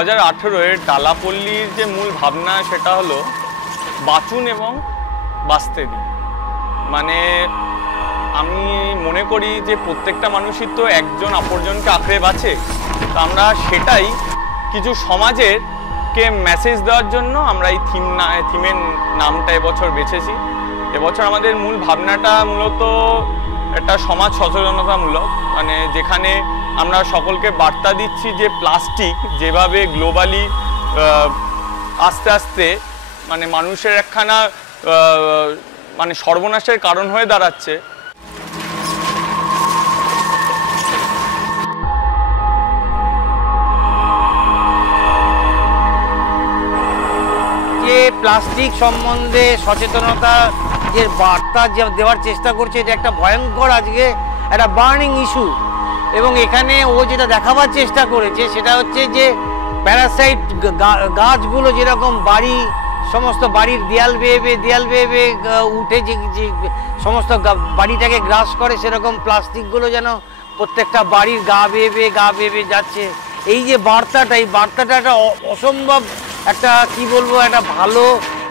2018-এর টালাপল্লীর যে মূল ভাবনা সেটা হলো বাঁচুন এবং বাঁচতে দিন। মানে আমি মনে করি যে প্রত্যেকটা মানুষই তো একজন অপরজনকে আঁকড়ে বাঁচে, তো আমরা সেটাই কিছু সমাজের কে মেসেজ দেওয়ার জন্য আমরা এই থিমের নামটা এবছর বেছেছি। এবছর আমাদের মূল ভাবনাটা মূলত একটা সমাজ সচেতনতামূলক, মানে যেখানে আমরা সকলকে বার্তা দিচ্ছি যে প্লাস্টিক যেভাবে গ্লোবালি আস্তে আস্তে মানে মানুষের একখানা মানে সর্বনাশের কারণ হয়ে দাঁড়াচ্ছে। যে প্লাস্টিক সম্বন্ধে সচেতনতা যে বার্তা দেওয়ার চেষ্টা করছে, এটা একটা ভয়ঙ্কর আজকে একটা বার্নিং ইস্যু। এবং এখানে ও যেটা দেখাবার চেষ্টা করেছে সেটা হচ্ছে যে প্যারাসাইট গাছগুলো যেরকম সমস্ত বাড়ির দেয়াল বেয়ে উঠে যে সমস্ত বাড়িটাকে গ্রাস করে, সেরকম প্লাস্টিকগুলো যেন প্রত্যেকটা বাড়ির গা বেয়ে যাচ্ছে। এই যে বার্তাটা, এই বার্তাটা একটা অসম্ভব একটা কি বলবো একটা ভালো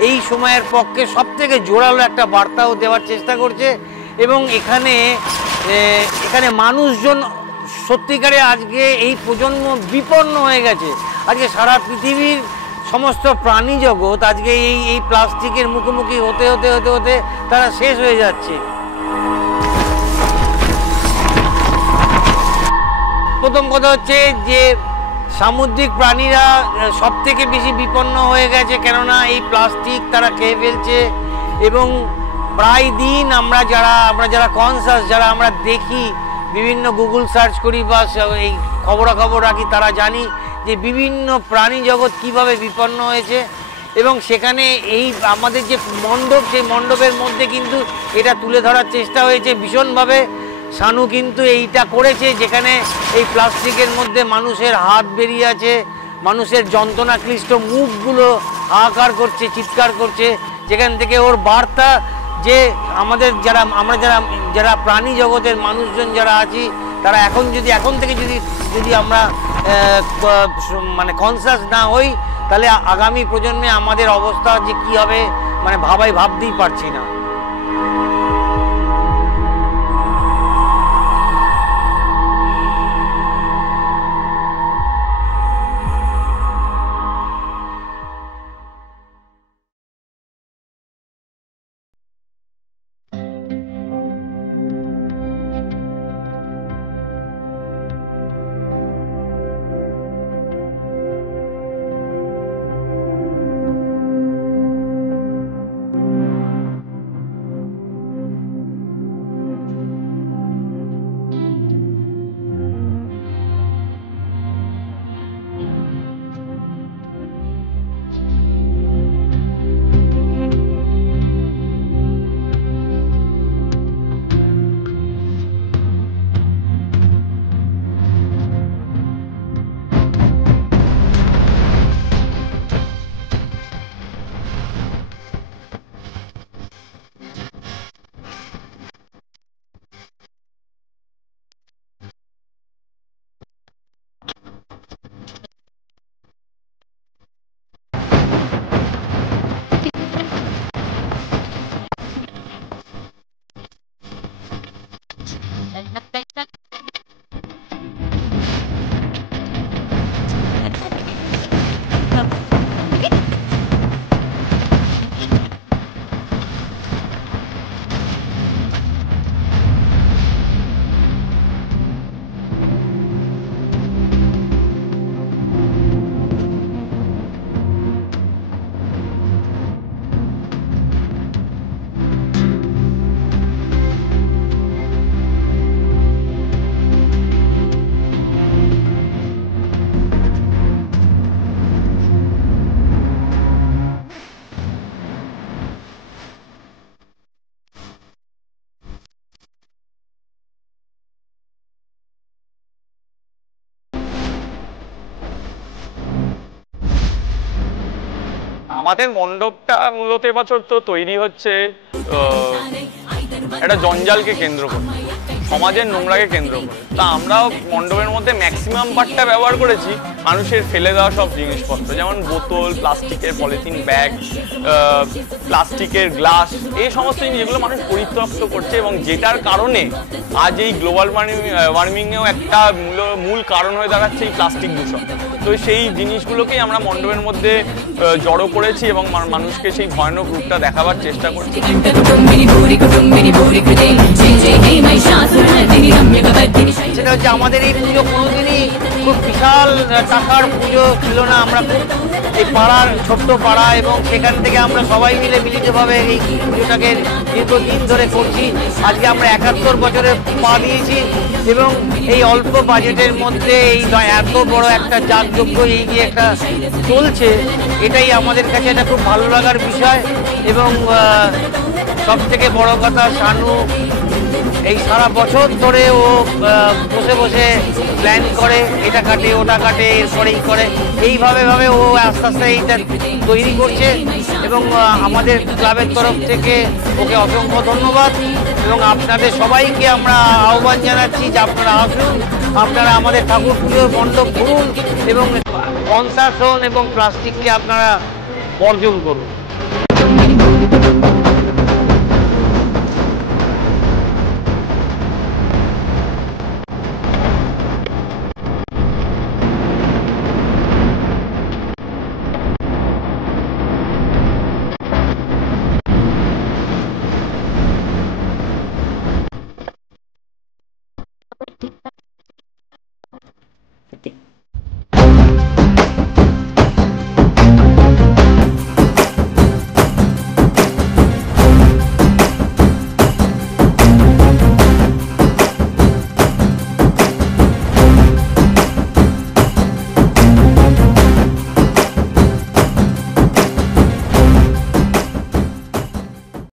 এই সময়ের পক্ষে সব থেকে জোরালো একটা বার্তাও দেওয়ার চেষ্টা করছে। এবং এখানে মানুষজন সত্যিকারে আজকে এই প্রজন্ম বিপন্ন হয়ে গেছে। আজকে সারা পৃথিবীর সমস্ত প্রাণী জগৎ আজকে এই প্লাস্টিকের মুখোমুখি হতে হতে হতে হতে তারা শেষ হয়ে যাচ্ছে। প্রথম কথা হচ্ছে যে সামুদ্রিক প্রাণীরা সব থেকে বেশি বিপন্ন হয়ে গেছে, কেননা এই প্লাস্টিক তারা খেয়ে ফেলছে। এবং প্রায় দিন আমরা যারা কনসাস, যারা আমরা দেখি, বিভিন্ন গুগল সার্চ করি বা এই খবরাখবর রাখি, তারা জানি যে বিভিন্ন প্রাণী জগৎ কীভাবে বিপন্ন হয়েছে। এবং সেখানে এই আমাদের যে মণ্ডপ, সেই মণ্ডপের মধ্যে কিন্তু এটা তুলে ধরার চেষ্টা হয়েছে ভীষণভাবে। শানু কিন্তু এইটা করেছে, যেখানে এই প্লাস্টিকের মধ্যে মানুষের হাত বেরিয়ে আছে, মানুষের যন্ত্রণাক্লিষ্ট মুখগুলো হাহাকার করছে, চিৎকার করছে, যেখান থেকে ওর বার্তা যে আমাদের যারা প্রাণী জগতের মানুষজন যারা আছি, তারা এখন থেকে যদি আমরা মানে কনসাস না হই, তাহলে আগামী প্রজন্মে আমাদের অবস্থা যে কী হবে মানে ভাবতেই পারছি না। আমাদের মণ্ডপটা মূলত এবছর তো তৈরি হচ্ছে একটা জঞ্জালকে কেন্দ্র করে, সমাজের নোংরাকে কেন্দ্র করে। তা আমরাও মণ্ডপের মধ্যে ম্যাক্সিমাম পার্টটা ব্যবহার করেছি মানুষের ফেলে দেওয়া সব জিনিসপত্র, যেমন বোতল, প্লাস্টিকের পলিথিন ব্যাগ, প্লাস্টিকের গ্লাস, এই সমস্ত জিনিস যেগুলো মানুষ পরিত্যক্ত করছে, এবং যেটার কারণে আজ এই গ্লোবাল ওয়ার্মিংয়েও একটা মূল কারণ হয়ে দাঁড়াচ্ছে এই প্লাস্টিক দূষণ। তো সেই জিনিসগুলোকেই আমরা মণ্ডপের মধ্যে জড়ো করেছি এবং মানুষকে সেই ভয়ানক রূপটা দেখাবার চেষ্টা করছি। সেটা হচ্ছে আমাদের এই পুজো কোনোদিনই খুব বিশাল টাকার পুজো ছিল না। আমরা খুব এই পাড়ার ছোট্ট পাড়া, এবং সেখান থেকে আমরা সবাই মিলে মিলিতভাবে এই পুজোটাকে দীর্ঘদিন ধরে করছি। আজকে আমরা 71 বছরে পা দিয়েছি, এবং এই অল্প বাজেটের মধ্যে এই এত বড় একটা যাগযজ্ঞ এই যে একটা চলছে, এটাই আমাদের কাছে একটা খুব ভালো লাগার বিষয়। এবং সব থেকে বড় কথা, শানু এই সারা বছর ধরে ও বসে বসে প্ল্যান করে, এটা কাটে ওটা কাটে এরপরেই করে, এইভাবে ও আস্তে আস্তে এইটা তৈরি করছে। এবং আমাদের ক্লাবের তরফ থেকে ওকে অসংখ্য ধন্যবাদ, এবং আপনাদের সবাইকে আমরা আহ্বান জানাচ্ছি যে আপনারা আসুন, আপনারা আমাদের ঠাকুর পুজোর মণ্ডপ ঘুরুন, এবং কনসার্ট এবং প্লাস্টিককে আপনারা বর্জন করুন।